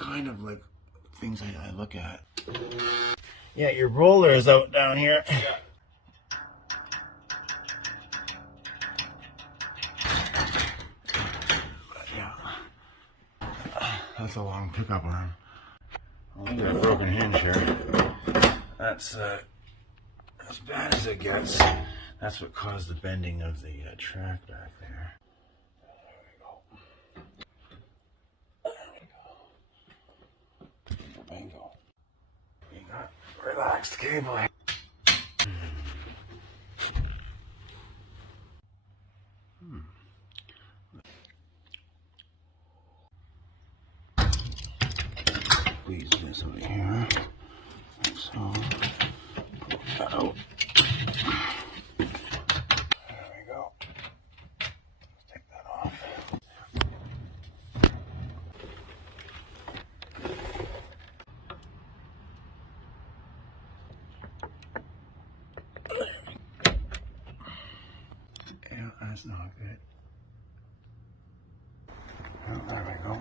kind of like things I look at. Yeah, your roller is out down here. Yeah. But yeah, that's a long pickup arm. Look at that broken hinge here. That's as bad as it gets. That's what caused the bending of the track back there. Bingo. You got relaxed cabling. Squeeze this over here. So, pull that out. There we go. Let's take that off. Yeah, that's not good. Well, there we go.